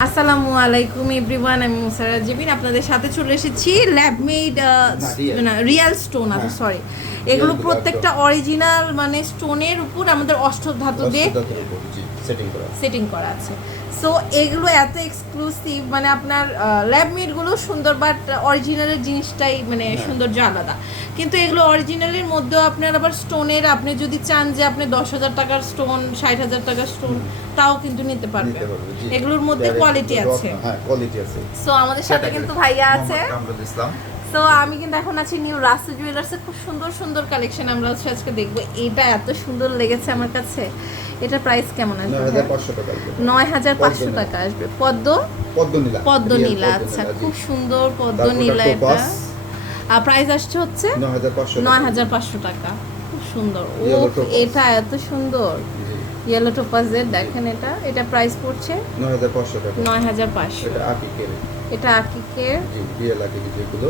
আসসালামু আলাইকুম এভরিওয়ান আমি মুসারা জিবিন আপনাদের সাথে চলে এসেছি ল্যাব মেড না রিয়াল স্টোন আছে হ্যাঁ। সরি এগুলো প্রত্যেকটা অরিজিনাল মানে স্টোনের উপর আমাদের অষ্টধাতু দিয়ে সেটিং করা সেটিং করা আছে। সো এগুলো এত এক্সক্লুসিভ মানে আপনার সুন্দর বাট অরিজিনালের জিনিসটাই মানে হ্যাঁ। সৌন্দর্য আলাদা। কিন্তু এগুলো অরিজিনালের মধ্যেও আপনার আবার স্টোনের আপনি যদি চান যে আপনি দশ হাজার টাকার স্টোন ষাট হাজার টাকার স্টোন তাও কিন্তু নিতে পারবেন। এগুলোর মধ্যে কোয়ালিটি আছে। হ্যাঁ কোয়ালিটি আছে। সো আমাদের সাথে কিন্তু ভাইয়া আছে। ইসলাম। তো আমি কিন্তু এখন আছি নিউ রাসু জুয়েলার্সে খুব সুন্দর সুন্দর কালেকশন আমরা আজকে দেখব। এটা এত সুন্দর লেগেছে আমার কাছে। এটা প্রাইস কেমন আসবে। নয় হাজার পাঁচশো টাকা আসবে। পদ্ম পদ্ম? নীলা পদ্ম নীলা আচ্ছা খুব সুন্দর পদ্ম নীলা এটা। আর প্রাইস আসছে হচ্ছে? নয় হাজার পাঁচশো টাকা। খুব সুন্দর। ও এটা এত সুন্দর। ইয়েলো টোপাজের দেখেন এটা। এটা প্রাইস পড়ছে নয় হাজার পাঁচশো টাকা। নয় হাজার পাঁচশো। এটা আকিকের এটা আকিকের জি রিয়েল আকিক যেগুলো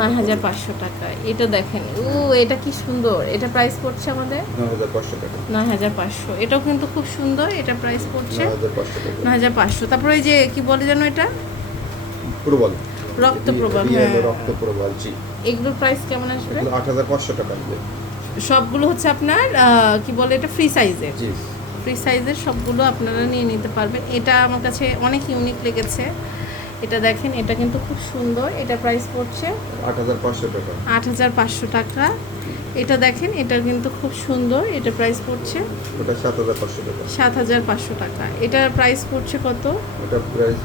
নয় হাজার পাঁচশো টাকা। এটা দেখেন। ও এটা কি সুন্দর। এটা প্রাইস পড়ছে আমাদের? নয় হাজার পাঁচশো টাকা। নয় হাজার পাঁচশো। এটাও কিন্তু খুব সুন্দর। এটা প্রাইস পড়ছে নয় হাজার পাঁচশো টাকা। নয় হাজার পাঁচশো। তারপরে ওই যে কি বলে যেন এটা? প্রবল। রক্ত প্রবাল, হ্যাঁ। রক্ত প্রবল জি। এগুলোর প্রাইস কেমন আসবে? এগুলো আট হাজার পাঁচশো টাকা আসবে সবগুলো হচ্ছে আপনার কি বলে এটা ফ্রি সাইজের ফ্রি সাইজের সবগুলো আপনারা নিয়ে নিতে পারবেন। এটা আমার কাছে অনেক ইউনিক লেগেছে। এটা দেখেন এটা কিন্তু খুব সুন্দর। এটা প্রাইস পড়ছে আট হাজার পাঁচশো টাকা। আট হাজার পাঁচশো টাকা। এটা দেখেন এটা কিন্তু খুব সুন্দর। এটা প্রাইস পড়ছে ওটা সাত হাজার পাঁচশো টাকা। সাত হাজার পাঁচশো টাকা। এটার প্রাইস পড়ছে কত? ওটা প্রাইস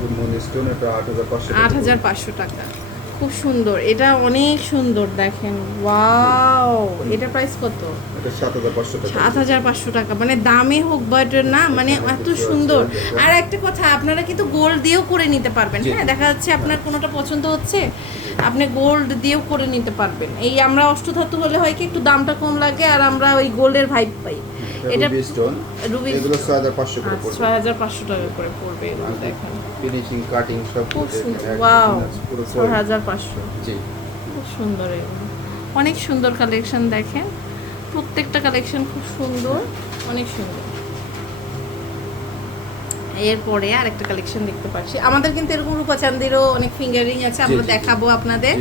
এটা আট হাজার পাঁচশো আট হাজার পাঁচশো টাকা। খুব সুন্দর। এটা অনেক সুন্দর দেখেন। ওয়াও! এটা প্রাইস কত? সাত হাজার পাঁচশো টাকা। মানে দামে হোক বা না মানে এত সুন্দর। আর একটা কথা আপনারা কিন্তু গোল্ড দিয়েও করে নিতে পারবেন। হ্যাঁ দেখা যাচ্ছে আপনার কোনোটা পছন্দ হচ্ছে আপনি গোল্ড দিয়েও করে নিতে পারবেন। এই আমরা অষ্টধাতু হলে হয় কি একটু দামটা কম লাগে আর আমরা ওই গোল্ডের ভাইব পাই। এটা রুবি রুবি এগুলো ছয় হাজার পাঁচশো করে আচ্ছা, পড়বে। ছয় হাজার পাঁচশো টাকা করে পড়বে এগুলো দেখেন ফিনিশিং কাটিং সব খুব সুন্দর ওয়াও আছে, পুরো ছয় full। হাজার পাঁচশো। জি। খুব সুন্দর এগুলো। অনেক সুন্দর কালেকশন দেখেন। প্রত্যেকটা কালেকশন খুব সুন্দর অনেক সুন্দর। এরপরে আরেকটা কালেকশন দেখতে পাচ্ছি। আমাদের কিন্তু এরকম রূপাচান্দিরও অনেক ফিঙ্গারিং আছে আমরা। দেখাবো আপনাদের।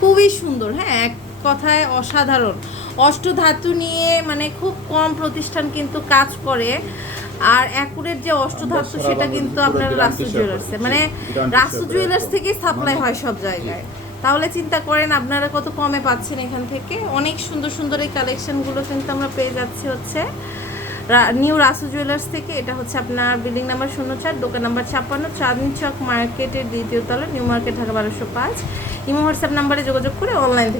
খুবই সুন্দর হ্যাঁ কথায় অসাধারণ। অষ্টধাতু নিয়ে মানে খুব কম প্রতিষ্ঠান কিন্তু কাজ করে। আর অ্যাকুরেট যে অষ্টধাতু সেটা কিন্তু আপনার রাসু জুয়েলার্সে মানে রাসু জুয়েলার্স থেকেই সাপ্লাই হয় সব জায়গায়। তাহলে চিন্তা করেন আপনারা কত কমে পাচ্ছেন এখান থেকে। অনেক সুন্দর সুন্দর এই কালেকশনগুলো কিন্তু আমরা পেয়ে যাচ্ছি হচ্ছে নিউ রাসু জুয়েলার্স থেকে। এটা হচ্ছে আপনার বিল্ডিং নাম্বার শূন্য চার দোকান নাম্বার ছাপ্পান্ন চাঁদনি চক মার্কেটের দ্বিতীয় তলা নিউ মার্কেট ঢাকা বারোশো পাঁচ। ইমো হোয়াটসঅ্যাপ নাম্বারে যোগাযোগ করে অনলাইন থেকে